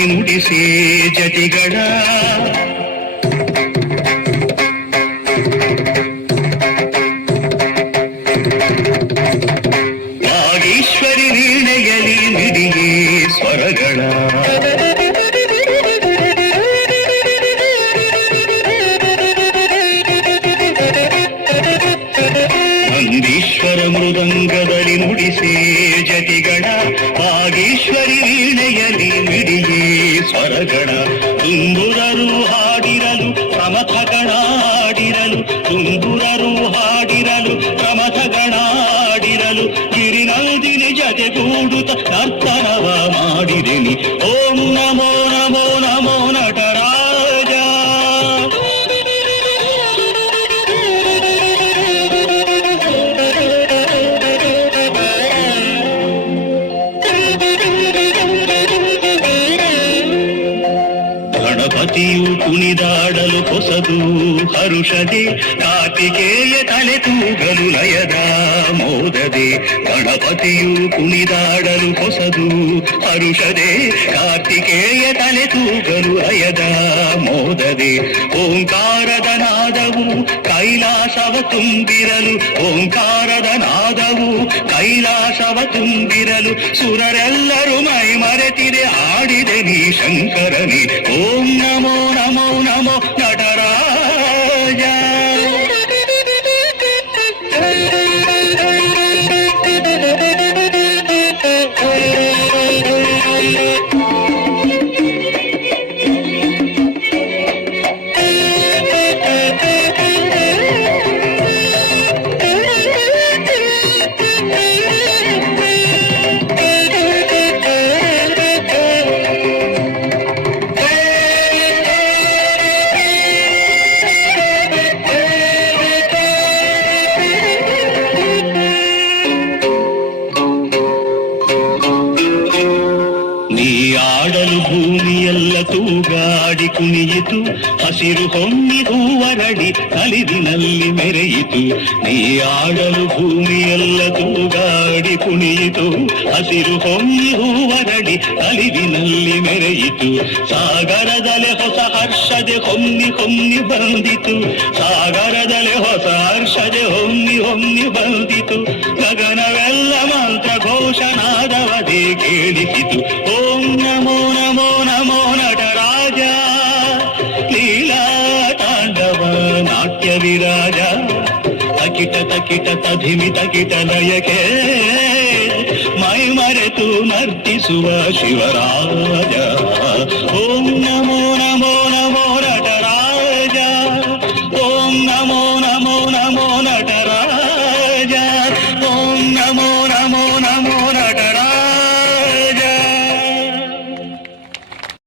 ಮೃದಂಗದಲ್ಲಿ ನುಡಿಸೇ ಜತಿಗಳ ವಾಗೀಶ್ವರಿ ವೀಣೆಯಲಿ ಮಿಡಿಯೇ ಸ್ವರಗಳ ನಂದೀಶ್ವರ ಮೃದಂಗದಲ್ಲಿ ನುಡಿಸೇ ಜತಿಗಳ ವಾಗೀಶ್ವರಿ ವೀಣೆಯಲಿ ಮಿಡಿಯೇ ಸ್ವರಗಳ ತುಂಬುರರು ಹಾಡಿರಲು ಪ್ರಮಥಗಳಾಡಿರಲು ತುಂಬುರರು ಹಾಡಿರಲು ಪ್ರಮಥಗಳಾಡಿರಲು ಗಿರಿನದಿನಿ ಜತೆಗೂಡುತ್ತ ನರ್ತನವ ಮಾಡಿದೆನಿ. ಓಂ ನಮೋ ನಮೋ ನಮೋ ನಟರಾಜ. ಗಣಪತಿಯು ಕುಣಿದಾಡಲು ಹೊಸದು ಹರುಷದೆ, ಕಾರ್ತಿಕೇಯ ತಲೆ ತೂಗಲು ಲಯದ ಮೋದದೆ. ಗಣಪತಿಯು ಕುಣಿದಾಡಲು ಹೊಸದು ಹರುಷದೆ, ಕಾರ್ತಿಕೇಯ ತಲೆ ತೂಗಲು ಲಯದ ಮೋದದೆ. ಓಂಕಾರದ ನಾದವು ಕೈಲಾಸವ ತುಂಬಿರಲು, ಓಂಕಾರದ ನಾದವು ಕೈಲಾಸವ ತುಂಬಿರಲು ಸುರರೆಲ್ಲರೂ ಮೈ ಮರೆತಿದೆ ಆಡಿದೆ ನೀ ಶಂಕರನಿ. ಓಂ ನಮೋ ನಮೋ ನಮೋ ನಟರಾಜ. ನೀ ಆಡಲು ಭೂಮಿಯೆಲ್ಲ ತೂಗಾಡಿ ಕುಣಿಯಿತು, ಹಸಿರು ಹೊಮ್ಮಿ ಹೂವರಡಿ ಕಲಿದಿನಲ್ಲಿ ಮೆರೆಯಿತು. ನೀ ಆಡಲು ಭೂಮಿಯೆಲ್ಲ ತೂಗಾಡಿ ಕುಣಿಯಿತು, ಹಸಿರು ಹೊಮ್ಮಿ ಹೂವರಡಿ ಕಲಿದಿನಲ್ಲಿ ಮೆರೆಯಿತು. ಸಾಗರದಲೆ ಹೊಸ ಹರ್ಷದೆ ಹೊಮ್ಮಿ ಹೊಮ್ಮಿ ಬಂದಿತು, ಸಾಗರದಲೆ ಹೊಸ ಹರ್ಷದೆ ಹೊಮ್ಮಿ ಹೊಮ್ಮಿ ಬಂದಿತು. ಗಗನವೆಲ್ಲ ಮಂತ್ರ ಘೋಷನಾದವದೇ ಕೇಳಿಸಿತು. ಓಂ ನಮೋ ನಮೋ ನಮೋ ನಟರಾಜ. ಲೀಲಾ ತಾಂಡವ ನಾಟ್ಯ ವಿರಾಜ, ತಕಿಟ ತಕಿಟ ತಧಿಮಿ ತಕಿಟ ಲಯಕೆ ಮೈ ಮರೆತು ನರ್ತಿಸುವ ಶಿವರಾಜ. ಓಂ